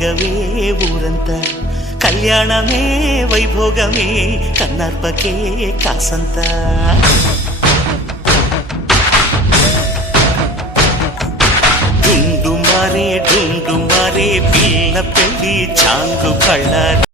వేగవే ఊరంతా కళ్యాణమే వైభోగమే కన్నార్పకే కాసంత డుండు మారే పిల్ల పెళ్ళి చాంగు కళ్ళ